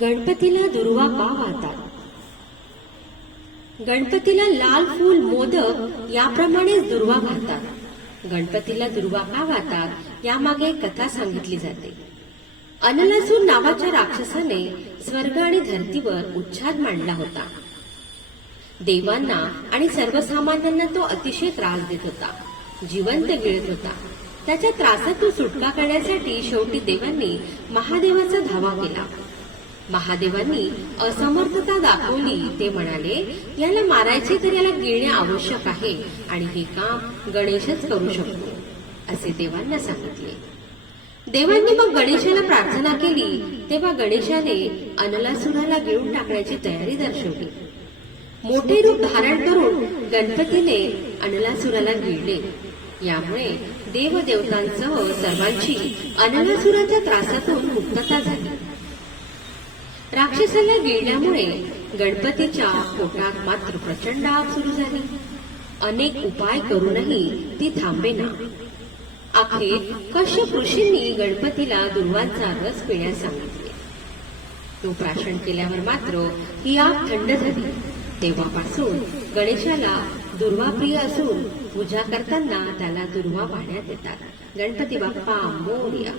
गणपतीला दुर्वा का वाहतात गणपतीला लाल फूल मोदक याप्रमाणेच दुर्वा वाहतात गणपतीला दुर्वा का वाहतात यामागे एक कथा सांगितली जाते. अनलसून नावाच्या राक्षसाने स्वर्ग आणि धर्तीवर उच्छाद मांडला होता. देवांना आणि सर्वसामान्यांना तो अतिशय त्रास देत होता. जिवंत गिळत होता. त्याच्या त्रासातून सुटका करण्यासाठी शेवटी देवांनी महादेवाचा धावा केला. महादेवांनी असमर्थता दाखवली ते म्हणाले याला मारायचे तर याला गिळणे आवश्यक आहे आणि हे काम गणेशच करू शकतो असे देवांना सांगितले. देवांनी मग गणेशाला प्रार्थना केली तेव्हा गणेशाने अनलासुराला गिळून टाकण्याची तयारी दर्शवली. मोठे रूप धारण करून गणपतीने अनलासुराला गिळले. यामुळे देवदेवतांसह सर्वांची अनलासुराच्या त्रासातून मुक्तता झाली. राक्षसाला गिळल्यामुळे गणपतीच्या पोटात मात्र प्रचंड आग सुरू झाली. अनेक उपाय करूनही ती थांबेना अखेर कश्यप ऋषींनी गणपतीला दुर्वांचा रस पिण्यास सांगितले. तो प्राशन केल्यावर मात्र ही आग थंड झाली. तेव्हापासून गणेशाला दुर्वा प्रिय असून पूजा करताना त्याला दुर्वा पाण्यात येतात. गणपती बाप्पा मोर्या.